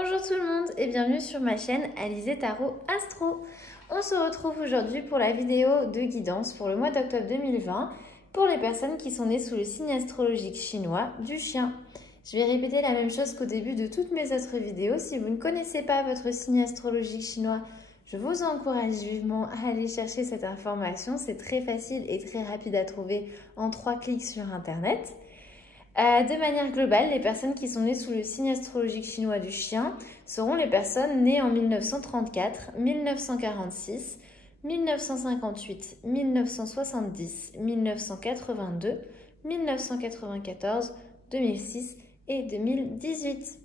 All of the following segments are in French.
Bonjour tout le monde et bienvenue sur ma chaîne Alizé Tarot Astro. On se retrouve aujourd'hui pour la vidéo de guidance pour le mois d'octobre 2020 pour les personnes qui sont nées sous le signe astrologique chinois du chien. Je vais répéter la même chose qu'au début de toutes mes autres vidéos. Si vous ne connaissez pas votre signe astrologique chinois, je vous encourage vivement à aller chercher cette information. C'est très facile et très rapide à trouver en 3 clics sur internet. De manière globale, les personnes qui sont nées sous le signe astrologique chinois du chien seront les personnes nées en 1934, 1946, 1958, 1970, 1982, 1994, 2006 et 2018.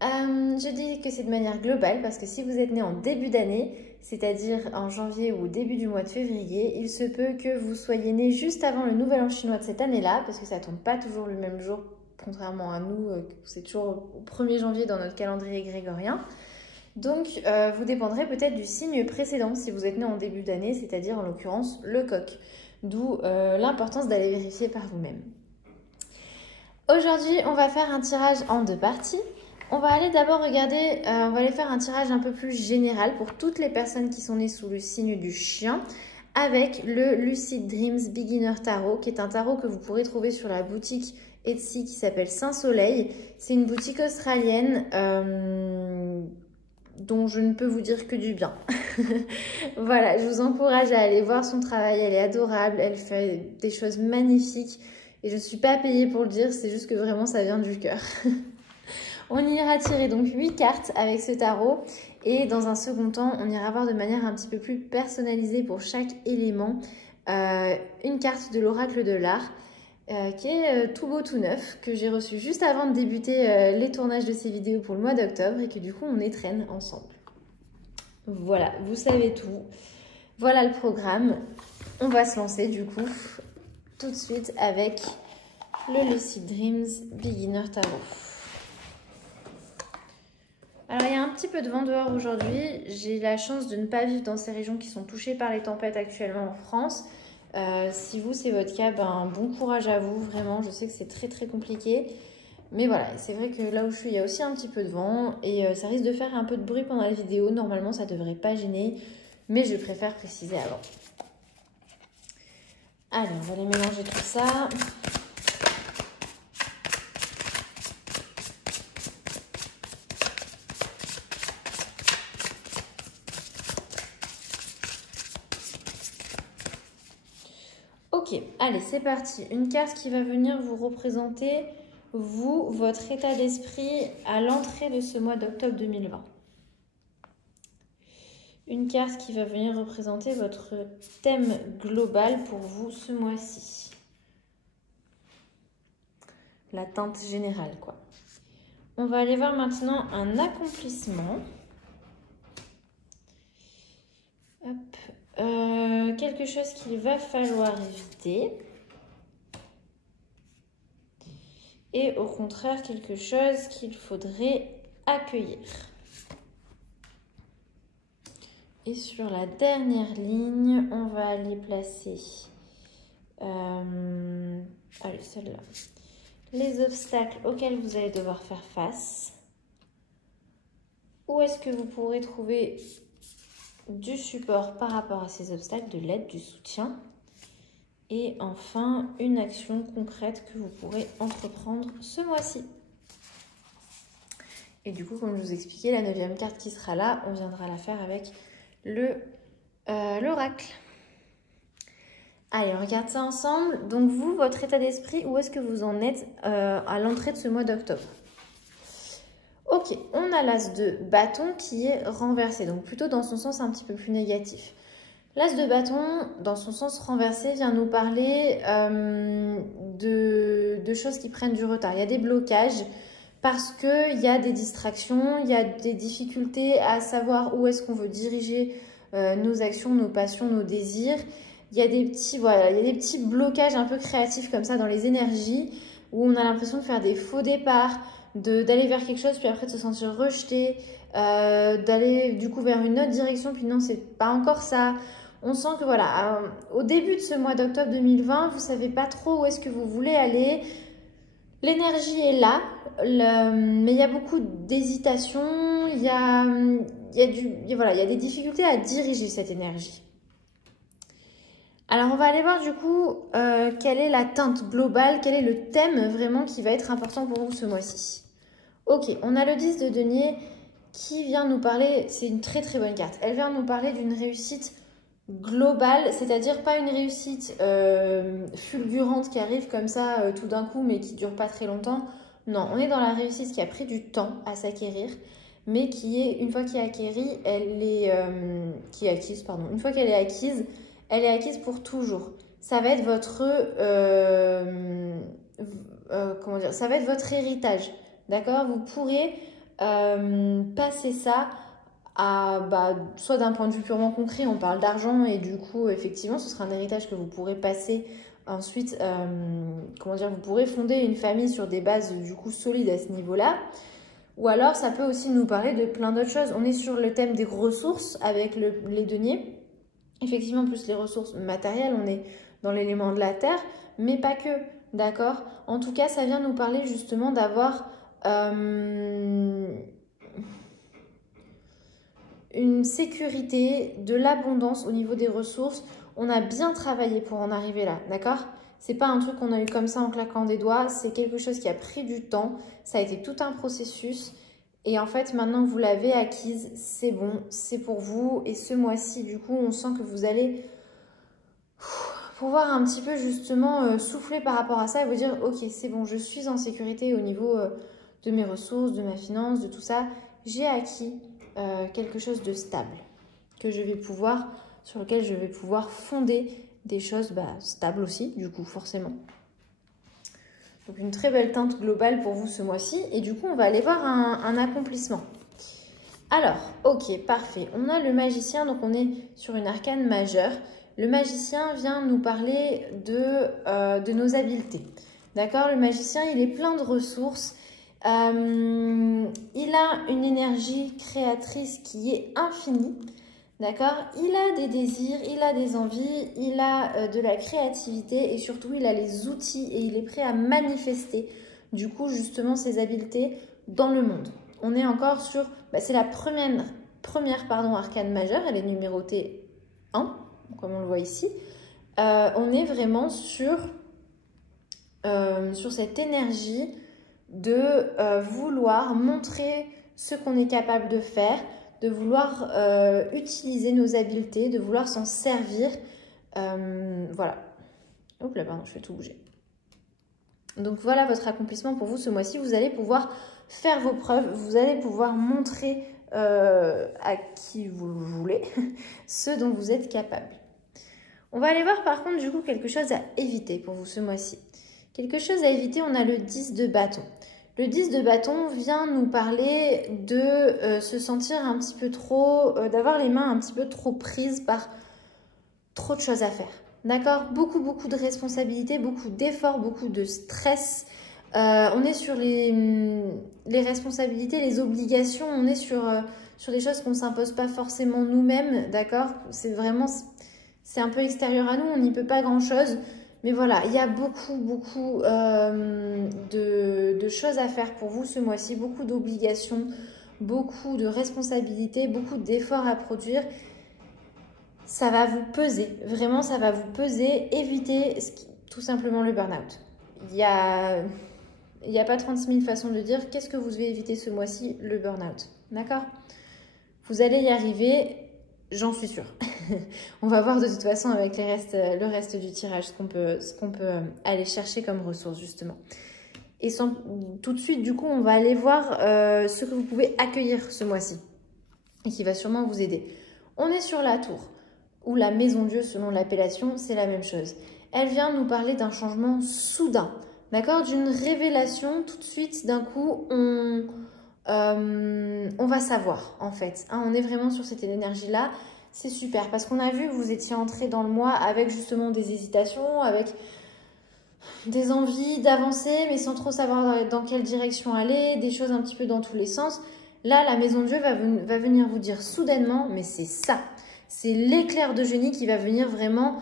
Je dis que c'est de manière globale parce que si vous êtes né en début d'année, c'est-à-dire en janvier ou au début du mois de février, il se peut que vous soyez né juste avant le nouvel an chinois de cette année-là, parce que ça ne tombe pas toujours le même jour, contrairement à nous, c'est toujours au 1er janvier dans notre calendrier grégorien. Donc, vous dépendrez peut-être du signe précédent si vous êtes né en début d'année, c'est-à-dire en l'occurrence le coq, d'où l'importance d'aller vérifier par vous-même. Aujourd'hui, on va faire un tirage en 2 parties. On va aller d'abord regarder, on va aller faire un tirage un peu plus général pour toutes les personnes qui sont nées sous le signe du chien avec le Lucid Dreams Beginner Tarot, qui est un tarot que vous pourrez trouver sur la boutique Etsy qui s'appelle Saint Soleil. C'est une boutique australienne dont je ne peux vous dire que du bien. Voilà, je vous encourage à aller voir son travail, elle est adorable, elle fait des choses magnifiques et je ne suis pas payée pour le dire, c'est juste que vraiment ça vient du cœur. On ira tirer donc 8 cartes avec ce tarot et dans un second temps, on ira voir de manière un petit peu plus personnalisée pour chaque élément une carte de l'oracle de l'art qui est tout beau tout neuf, que j'ai reçu juste avant de débuter les tournages de ces vidéos pour le mois d'octobre et que du coup on étrenne ensemble. Voilà, vous savez tout. Voilà le programme. On va se lancer du coup tout de suite avec le Lucid Dreams Beginner Tarot. Alors, il y a un petit peu de vent dehors aujourd'hui. J'ai la chance de ne pas vivre dans ces régions qui sont touchées par les tempêtes actuellement en France. Si vous, c'est votre cas, ben, bon courage à vous. Vraiment, je sais que c'est très très compliqué. Mais voilà, c'est vrai que là où je suis, il y a aussi un petit peu de vent. Et ça risque de faire un peu de bruit pendant la vidéo. Normalement, ça ne devrait pas gêner. Mais je préfère préciser avant. Allez, on va aller mélanger tout ça. Ok, allez, c'est parti. Une carte qui va venir vous représenter, vous, votre état d'esprit à l'entrée de ce mois d'octobre 2020. Une carte qui va venir représenter votre thème global pour vous ce mois-ci. La teinte générale, quoi. On va aller voir maintenant un accomplissement. Hop. Quelque chose qu'il va falloir éviter. Et au contraire, quelque chose qu'il faudrait accueillir. Et sur la dernière ligne, on va aller placer, allez, celle-là, les obstacles auxquels vous allez devoir faire face. Où est-ce que vous pourrez trouver du support par rapport à ces obstacles, de l'aide, du soutien. Et enfin, une action concrète que vous pourrez entreprendre ce mois-ci. Et du coup, comme je vous expliquais, la 9e carte qui sera là, on viendra la faire avec l'oracle. Allez, on regarde ça ensemble. Donc vous, votre état d'esprit, où est-ce que vous en êtes à l'entrée de ce mois d'octobre? Ok, on a l'as de bâton qui est renversé, donc plutôt dans son sens un petit peu plus négatif. L'as de bâton, dans son sens renversé, vient nous parler de choses qui prennent du retard. Il y a des blocages parce qu'il y a des distractions, il y a des difficultés à savoir où est-ce qu'on veut diriger nos actions, nos passions, nos désirs. Il y a des petits, voilà, il y a des petits blocages un peu créatifs comme ça dans les énergies où on a l'impression de faire des faux départs, d'aller vers quelque chose puis après de se sentir rejeté, d'aller du coup vers une autre direction puis non, c'est pas encore ça. On sent que voilà, au début de ce mois d'octobre 2020, vous savez pas trop où est-ce que vous voulez aller. L'énergie est là, mais il y a beaucoup d'hésitation, il y a des difficultés à diriger cette énergie. Alors, on va aller voir du coup quelle est la teinte globale, quel est le thème vraiment qui va être important pour vous ce mois-ci. Ok, on a le 10 de denier qui vient nous parler, c'est une très très bonne carte, elle vient nous parler d'une réussite globale, c'est-à-dire pas une réussite fulgurante qui arrive comme ça tout d'un coup mais qui dure pas très longtemps. Non, on est dans la réussite qui a pris du temps à s'acquérir, mais qui est, une fois qu'elle est acquérie, une fois qu'elle est acquise, elle est acquise pour toujours. Ça va être votre, comment dire, ça va être votre héritage, d'accord? Vous pourrez passer ça à, soit d'un point de vue purement concret, on parle d'argent et du coup, effectivement, ce sera un héritage que vous pourrez passer ensuite, comment dire, vous pourrez fonder une famille sur des bases du coup solides à ce niveau-là. Ou alors, ça peut aussi nous parler de plein d'autres choses. On est sur le thème des ressources avec les deniers. Effectivement, plus les ressources matérielles, on est dans l'élément de la terre, mais pas que, d'accord? En tout cas, ça vient nous parler justement d'avoir une sécurité, de l'abondance au niveau des ressources. On a bien travaillé pour en arriver là, d'accord? C'est pas un truc qu'on a eu comme ça en claquant des doigts, c'est quelque chose qui a pris du temps, ça a été tout un processus. Et en fait, maintenant que vous l'avez acquise, c'est bon, c'est pour vous. Et ce mois-ci, du coup, on sent que vous allez pouvoir un petit peu justement souffler par rapport à ça et vous dire, ok, c'est bon, je suis en sécurité au niveau de mes ressources, de ma finance, de tout ça. J'ai acquis quelque chose de stable sur lequel je vais pouvoir fonder des choses stables aussi, du coup, forcément. Donc, une très belle teinte globale pour vous ce mois-ci. Et du coup, on va aller voir un accomplissement. Alors, ok, parfait. On a le magicien, donc on est sur une arcane majeure. Le magicien vient nous parler de nos habiletés. D'accord? Le magicien, il est plein de ressources. Il a une énergie créatrice qui est infinie. D'accord? Il a des désirs, il a des envies, il a de la créativité et surtout, il a les outils et il est prêt à manifester, du coup, justement, ses habiletés dans le monde. On est encore sur... c'est la première arcane majeure, elle est numérotée 1, comme on le voit ici. On est vraiment sur cette énergie de vouloir montrer ce qu'on est capable de faire, de vouloir utiliser nos habiletés, de vouloir s'en servir. Voilà. Hop là, pardon, je fais tout bouger. Donc voilà votre accomplissement pour vous ce mois-ci. Vous allez pouvoir faire vos preuves, vous allez pouvoir montrer à qui vous le voulez ce dont vous êtes capable. On va aller voir par contre du coup quelque chose à éviter pour vous ce mois-ci. Quelque chose à éviter, on a le 10 de bâton. Le 10 de bâton vient nous parler de se sentir un petit peu trop, d'avoir les mains un petit peu trop prises par trop de choses à faire. D'accord? Beaucoup de responsabilités, beaucoup d'efforts, beaucoup de stress. On est sur les responsabilités, les obligations, on est sur des choses qu'on ne s'impose pas forcément nous-mêmes, d'accord? C'est un peu extérieur à nous, on n'y peut pas grand-chose. Mais voilà, il y a beaucoup de choses à faire pour vous ce mois-ci, beaucoup d'obligations, beaucoup de responsabilités, beaucoup d'efforts à produire. Ça va vous peser, vraiment ça va vous peser. Évitez tout simplement le burn-out. Il n'y a pas 36 000 façons de dire qu'est-ce que vous devez éviter ce mois-ci, le burn-out. D'accord? Vous allez y arriver, j'en suis sûre. On va voir de toute façon avec le reste du tirage ce qu'on peut aller chercher comme ressources justement. Et tout de suite, du coup, on va aller voir ce que vous pouvez accueillir ce mois-ci et qui va sûrement vous aider. On est sur la tour ou la maison Dieu selon l'appellation, c'est la même chose. Elle vient nous parler d'un changement soudain, d'accord? D'une révélation tout de suite, d'un coup, on va savoir en fait. Hein, on est vraiment sur cette énergie-là. C'est super parce qu'on a vu que vous étiez entré dans le mois avec justement des hésitations, avec des envies d'avancer mais sans trop savoir dans quelle direction aller, des choses un petit peu dans tous les sens. Là, la maison de Dieu va venir vous dire soudainement, mais c'est ça. C'est l'éclair de génie qui va venir vraiment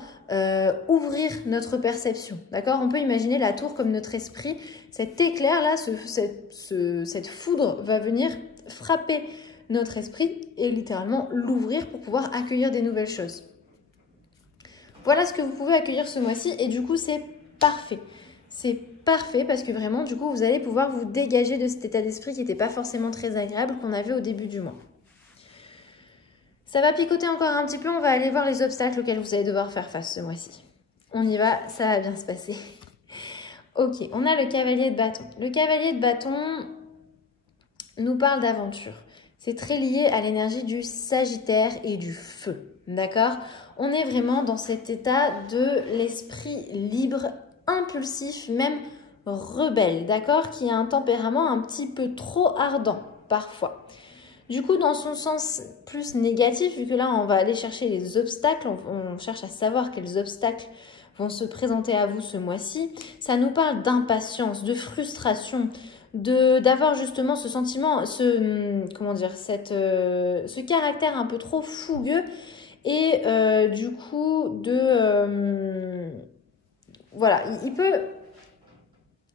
ouvrir notre perception. D'accord? On peut imaginer la tour comme notre esprit. Cet éclair-là, cette foudre va venir frapper notre esprit et littéralement l'ouvrir pour pouvoir accueillir des nouvelles choses. Voilà ce que vous pouvez accueillir ce mois-ci et du coup, c'est parfait. C'est parfait parce que vraiment, du coup, vous allez pouvoir vous dégager de cet état d'esprit qui n'était pas forcément très agréable qu'on avait au début du mois. Ça va picoter encore un petit peu, on va aller voir les obstacles auxquels vous allez devoir faire face ce mois-ci. On y va, ça va bien se passer. Ok, on a le cavalier de bâton. Le cavalier de bâton nous parle d'aventure. C'est très lié à l'énergie du Sagittaire et du feu, d'accord? On est vraiment dans cet état de l'esprit libre, impulsif, même rebelle, d'accord? Qui a un tempérament un petit peu trop ardent, parfois. Du coup, dans son sens plus négatif, vu que là, on va aller chercher les obstacles, on cherche à savoir quels obstacles vont se présenter à vous ce mois-ci, ça nous parle d'impatience, de frustration, d'avoir justement ce sentiment, ce caractère un peu trop fougueux et du coup voilà,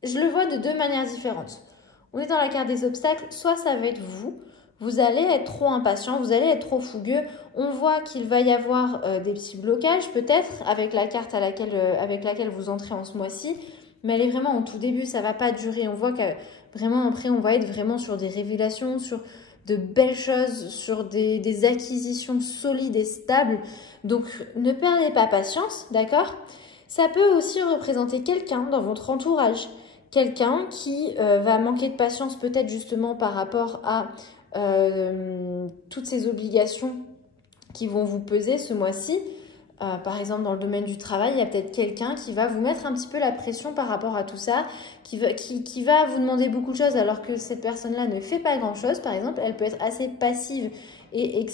je le vois de deux manières différentes. On est dans la carte des obstacles, soit ça va être vous allez être trop impatient, vous allez être trop fougueux. On voit qu'il va y avoir des petits blocages peut-être avec la carte avec laquelle vous entrez en ce mois-ci. Mais elle est vraiment en tout début, ça ne va pas durer. On voit que vraiment après, on va être vraiment sur des révélations, sur de belles choses, sur des acquisitions solides et stables. Donc, ne perdez pas patience, d'accord? Ça peut aussi représenter quelqu'un dans votre entourage. Quelqu'un qui va manquer de patience peut-être justement par rapport à toutes ces obligations qui vont vous peser ce mois-ci. Par exemple, dans le domaine du travail, il y a peut-être quelqu'un qui va vous mettre un petit peu la pression par rapport à tout ça, qui va vous demander beaucoup de choses alors que cette personne-là ne fait pas grand-chose. Par exemple, elle peut être assez passive et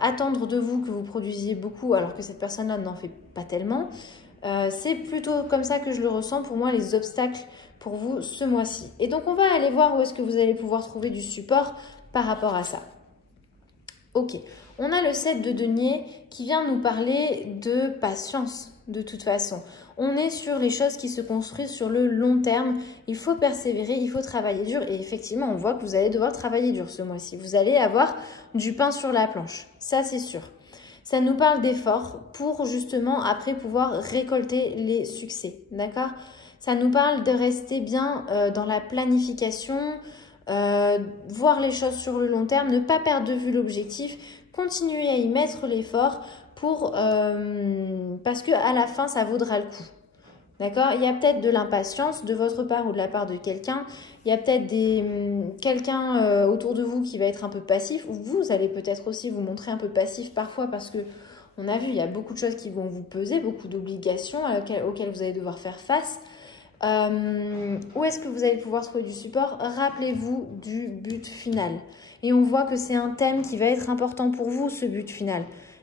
attendre de vous que vous produisiez beaucoup alors que cette personne-là n'en fait pas tellement. C'est plutôt comme ça que je le ressens pour moi, les obstacles pour vous ce mois-ci. Et donc, on va aller voir où est-ce que vous allez pouvoir trouver du support par rapport à ça. Ok, on a le 7 de denier qui vient nous parler de patience de toute façon. On est sur les choses qui se construisent sur le long terme. Il faut persévérer, il faut travailler dur. Et effectivement, on voit que vous allez devoir travailler dur ce mois-ci. Vous allez avoir du pain sur la planche, ça c'est sûr. Ça nous parle d'efforts pour justement après pouvoir récolter les succès, d'accord? Ça nous parle de rester bien dans la planification, voir les choses sur le long terme, ne pas perdre de vue l'objectif, continuer à y mettre l'effort parce qu'à la fin, ça vaudra le coup. D'accord? Il y a peut-être de l'impatience de votre part ou de la part de quelqu'un. Il y a peut-être quelqu'un autour de vous qui va être un peu passif, ou vous allez peut-être aussi vous montrer un peu passif parfois parce que on a vu, il y a beaucoup de choses qui vont vous peser, beaucoup d'obligations auxquelles vous allez devoir faire face. Où est-ce que vous allez pouvoir trouver du support? Rappelez-vous du but final. Et on voit que c'est un thème qui va être important pour vous, ce but final.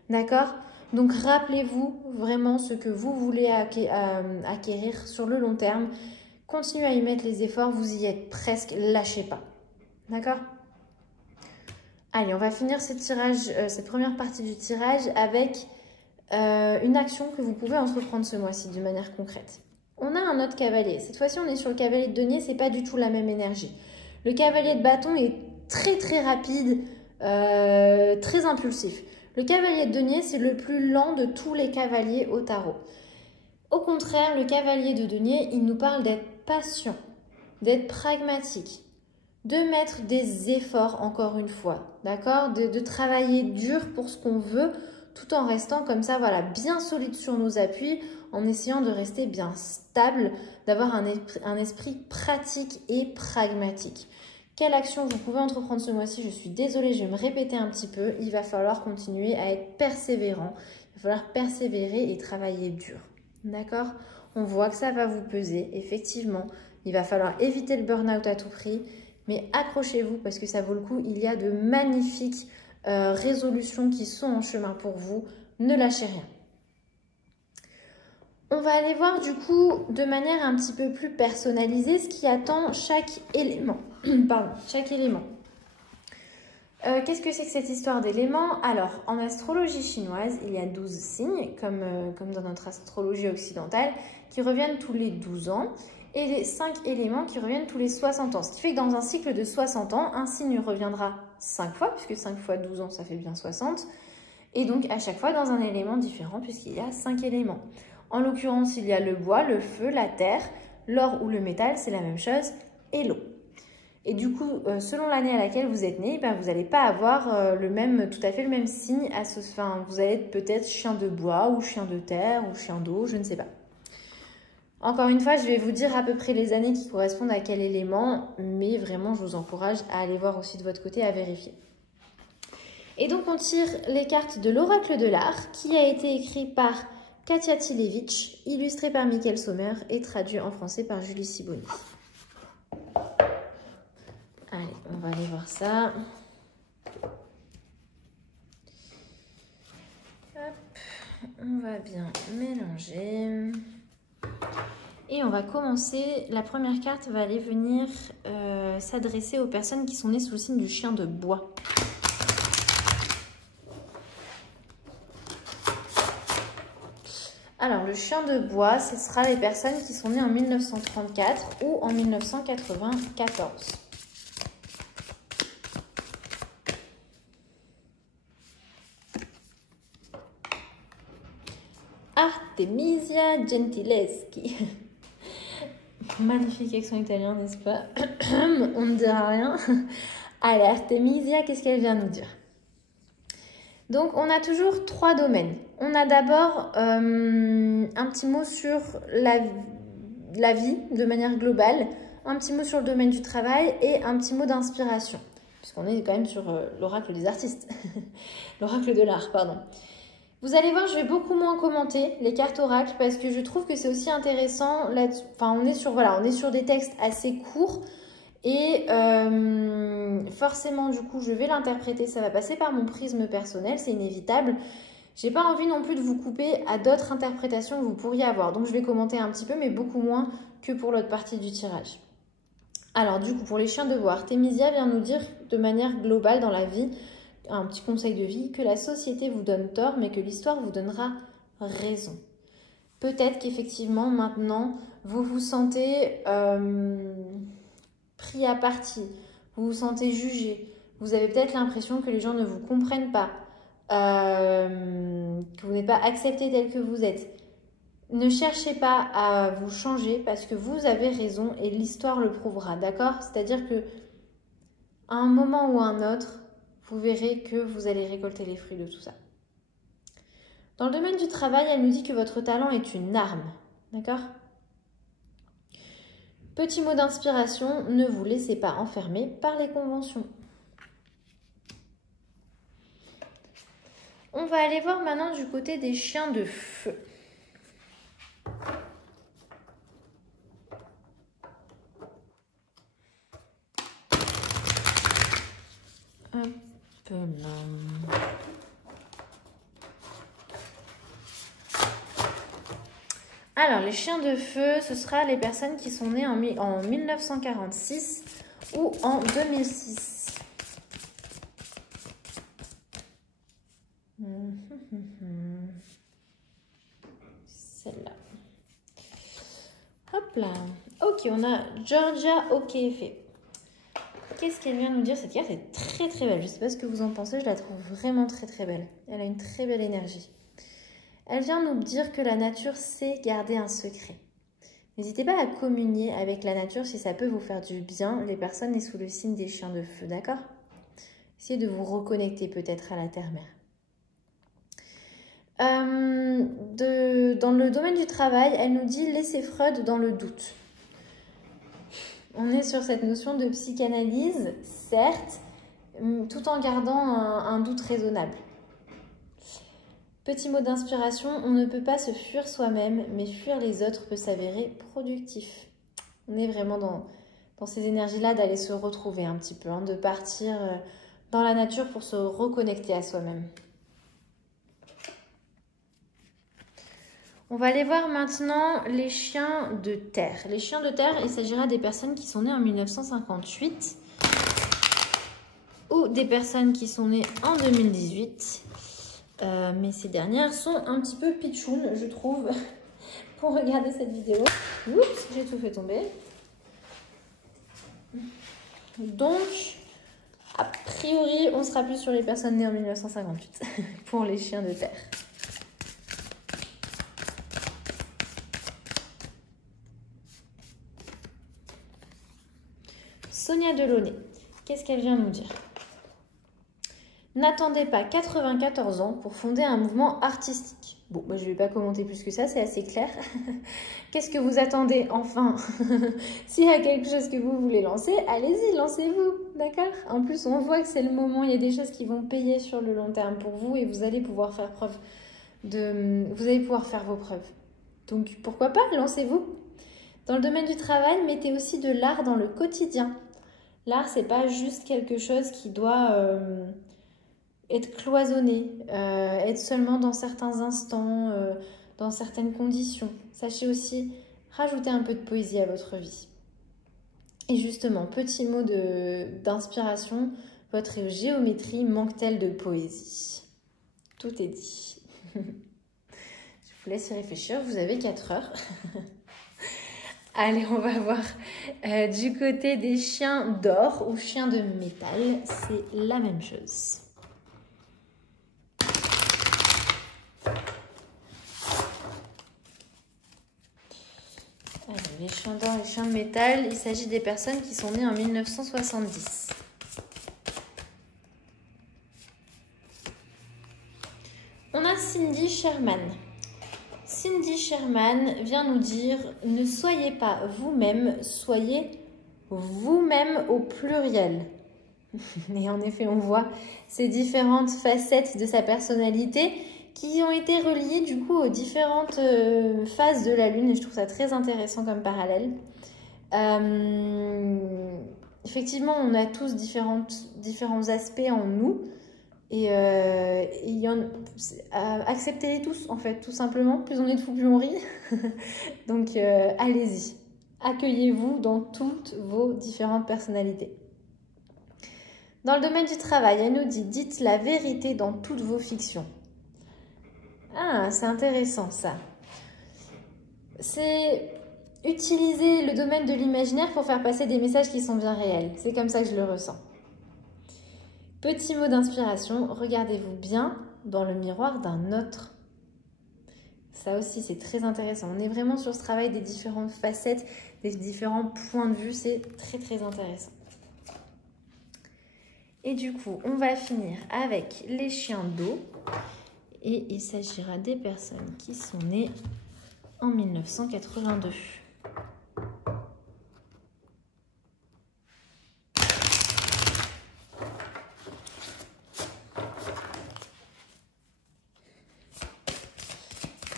D'accord? Donc, rappelez-vous vraiment ce que vous voulez acquérir sur le long terme. Continuez à y mettre les efforts, vous y êtes presque, lâchez pas. D'accord? Allez, on va finir ce tirage, cette première partie du tirage avec une action que vous pouvez entreprendre ce mois-ci de manière concrète. On a un autre cavalier. Cette fois-ci, on est sur le cavalier de denier, c'est pas du tout la même énergie. Le cavalier de bâton est très très rapide, très impulsif. Le cavalier de denier, c'est le plus lent de tous les cavaliers au tarot. Au contraire, le cavalier de denier, il nous parle d'être patient, d'être pragmatique, de mettre des efforts encore une fois, d'accord, de travailler dur pour ce qu'on veut, tout en restant comme ça, voilà, bien solide sur nos appuis, en essayant de rester bien stable, d'avoir un esprit pratique et pragmatique. Quelle action vous pouvez entreprendre ce mois-ci? Je suis désolée, je vais me répéter un petit peu. Il va falloir continuer à être persévérant. Il va falloir persévérer et travailler dur. D'accord? On voit que ça va vous peser, effectivement. Il va falloir éviter le burn-out à tout prix. Mais accrochez-vous parce que ça vaut le coup. Il y a de magnifiques résolutions qui sont en chemin pour vous. Ne lâchez rien. On va aller voir du coup de manière un petit peu plus personnalisée ce qui attend chaque élément. Pardon, chaque élément. Qu'est-ce que c'est que cette histoire d'éléments? Alors, en astrologie chinoise, il y a 12 signes, comme dans notre astrologie occidentale, qui reviennent tous les 12 ans, et les 5 éléments qui reviennent tous les 60 ans. Ce qui fait que dans un cycle de 60 ans, un signe reviendra 5 fois, puisque 5 fois 12 ans, ça fait bien 60, et donc à chaque fois dans un élément différent, puisqu'il y a 5 éléments. En l'occurrence, il y a le bois, le feu, la terre, l'or ou le métal, c'est la même chose, et l'eau. Et du coup, selon l'année à laquelle vous êtes né, ben, vous n'allez pas avoir tout à fait le même signe. Vous allez être peut-être chien de bois ou chien de terre ou chien d'eau, je ne sais pas. Encore une fois, je vais vous dire à peu près les années qui correspondent à quel élément, mais vraiment, je vous encourage à aller voir aussi de votre côté, à vérifier. Et donc, on tire les cartes de l'Oracle de l'Art, qui a été écrit par Katia Tilevich, illustré par Mickaël Sommer et traduit en français par Julie Siboni. Allez, on va aller voir ça. Hop, on va bien mélanger. Et on va commencer. La première carte va aller venir s'adresser aux personnes qui sont nées sous le signe du chien de bois. Alors, le chien de bois, ce sera les personnes qui sont nées en 1934 ou en 1994. Artemisia Gentileschi. Magnifique accent italien, n'est-ce pas? On ne dira rien. Allez, Artemisia, qu'est-ce qu'elle vient nous dire? Donc, on a toujours 3 domaines. On a d'abord un petit mot sur la vie de manière globale, un petit mot sur le domaine du travail et un petit mot d'inspiration. Puisqu'on est quand même sur l'oracle des artistes. L'oracle de l'art, pardon. Vous allez voir, je vais beaucoup moins commenter les cartes oracles parce que je trouve que c'est aussi intéressant. On est sur des textes assez courts et forcément, du coup, je vais l'interpréter. Ça va passer par mon prisme personnel, c'est inévitable. J'ai pas envie non plus de vous couper à d'autres interprétations que vous pourriez avoir. Donc, je vais commenter un petit peu, mais beaucoup moins que pour l'autre partie du tirage. Alors, du coup, pour les chiens de bois, Artemisia vient nous dire de manière globale dans la vie, un petit conseil de vie, que la société vous donne tort, mais que l'histoire vous donnera raison. Peut-être qu'effectivement, maintenant, vous vous sentez pris à partie, vous vous sentez jugé, vous avez peut-être l'impression que les gens ne vous comprennent pas, que vous n'êtes pas accepté tel que vous êtes. Ne cherchez pas à vous changer parce que vous avez raison et l'histoire le prouvera, d'accord? C'est-à-dire que à un moment ou à un autre, vous verrez que vous allez récolter les fruits de tout ça. Dans le domaine du travail, elle nous dit que votre talent est une arme. D'accord? Petit mot d'inspiration, ne vous laissez pas enfermer par les conventions. On va aller voir maintenant du côté des chiens de feu. Hop là. Alors, les chiens de feu, ce sera les personnes qui sont nées en 1946 ou en 2006. Celle-là. Hop là. Ok, on a Georgia Okeefe. Qu'est-ce qu'elle vient nous dire? Cette carte est très très belle. Je ne sais pas ce que vous en pensez, je la trouve vraiment très très belle. Elle a une très belle énergie. Elle vient nous dire que la nature sait garder un secret. N'hésitez pas à communier avec la nature si ça peut vous faire du bien, les personnes nées sous le signe des chiens de feu, d'accord? Essayez de vous reconnecter peut-être à la terre-mère. Dans le domaine du travail, elle nous dit « laissez Freud dans le doute ». On est sur cette notion de psychanalyse, certes, tout en gardant un doute raisonnable. Petit mot d'inspiration, on ne peut pas se fuir soi-même, mais fuir les autres peut s'avérer productif. On est vraiment dans ces énergies-là d'aller se retrouver un petit peu, de partir dans la nature pour se reconnecter à soi-même. On va aller voir maintenant les chiens de terre. Les chiens de terre, il s'agira des personnes qui sont nées en 1958 ou des personnes qui sont nées en 2018. Mais ces dernières sont un petit peu pitchounes, je trouve, pour regarder cette vidéo. Oups, j'ai tout fait tomber. Donc, a priori, on sera plus sur les personnes nées en 1958 pour les chiens de terre. Sonia Delaunay, qu'est-ce qu'elle vient nous dire? N'attendez pas 94 ans pour fonder un mouvement artistique. Bon, je ne vais pas commenter plus que ça, c'est assez clair. Qu'est-ce que vous attendez enfin? S'il y a quelque chose que vous voulez lancer, allez-y, lancez-vous, d'accord? En plus, on voit que c'est le moment, il y a des choses qui vont payer sur le long terme pour vous et vous allez pouvoir faire faire vos preuves. Donc, pourquoi pas, lancez-vous. Dans le domaine du travail, mettez aussi de l'art dans le quotidien. L'art, c'est pas juste quelque chose qui doit être cloisonné, être seulement dans certains instants, dans certaines conditions. Sachez aussi rajouter un peu de poésie à votre vie. Et justement, petit mot d'inspiration, votre géométrie manque-t-elle de poésie? Tout est dit. Je vous laisse y réfléchir, vous avez 4 heures. Allez, on va voir du côté des chiens d'or ou chiens de métal, c'est la même chose. Alors, les chiens d'or et les chiens de métal, il s'agit des personnes qui sont nées en 1970. On a Cindy Sherman. Cindy Sherman vient nous dire « Ne soyez pas vous-même, soyez vous-même au pluriel ». Et en effet, on voit ces différentes facettes de sa personnalité qui ont été reliées du coup aux différentes phases de la Lune. Et je trouve ça très intéressant comme parallèle. Effectivement, on a tous différents aspects en nous. Et acceptez-les tous, en fait, tout simplement. Plus on est de fous, plus on rit. Donc, allez-y. Accueillez-vous dans toutes vos différentes personnalités. Dans le domaine du travail, elle nous dit « Dites la vérité dans toutes vos fictions ». Ah, c'est intéressant, ça. C'est utiliser le domaine de l'imaginaire pour faire passer des messages qui sont bien réels. C'est comme ça que je le ressens. Petit mot d'inspiration, regardez-vous bien dans le miroir d'un autre. Ça aussi, c'est très intéressant. On est vraiment sur ce travail des différentes facettes, des différents points de vue. C'est très, très intéressant. Et du coup, on va finir avec les chiens d'eau. Et il s'agira des personnes qui sont nées en 1982.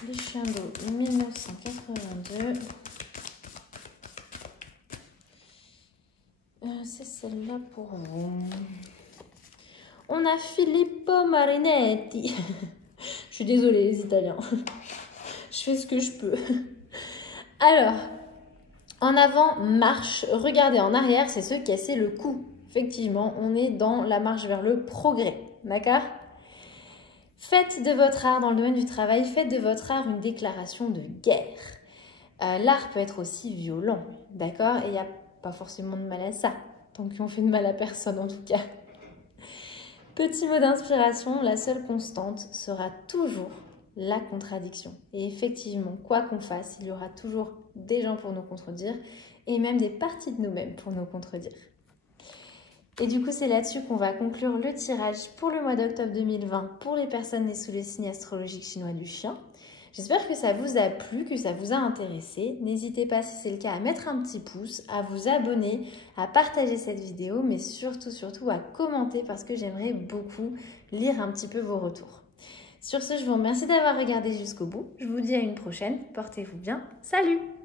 Les chiens d'eau 1982. C'est celle-là pour vous. On a Filippo Marinetti. Je suis désolée les Italiens. Je fais ce que je peux. Alors, en avant, marche. Regardez en arrière, c'est se casser le cou. Effectivement, on est dans la marche vers le progrès. D'accord ? Faites de votre art, dans le domaine du travail, faites de votre art une déclaration de guerre. L'art peut être aussi violent, d'accord? Et il n'y a pas forcément de mal à ça, tant qu'on fait de mal à personne en tout cas. Petit mot d'inspiration, la seule constante sera toujours la contradiction. Et effectivement, quoi qu'on fasse, il y aura toujours des gens pour nous contredire et même des parties de nous-mêmes pour nous contredire. Et du coup, c'est là-dessus qu'on va conclure le tirage pour le mois d'octobre 2020 pour les personnes nées sous le signe astrologique chinois du chien. J'espère que ça vous a plu, que ça vous a intéressé. N'hésitez pas, si c'est le cas, à mettre un petit pouce, à vous abonner, à partager cette vidéo, mais surtout à commenter parce que j'aimerais beaucoup lire un petit peu vos retours. Sur ce, je vous remercie d'avoir regardé jusqu'au bout. Je vous dis à une prochaine. Portez-vous bien. Salut!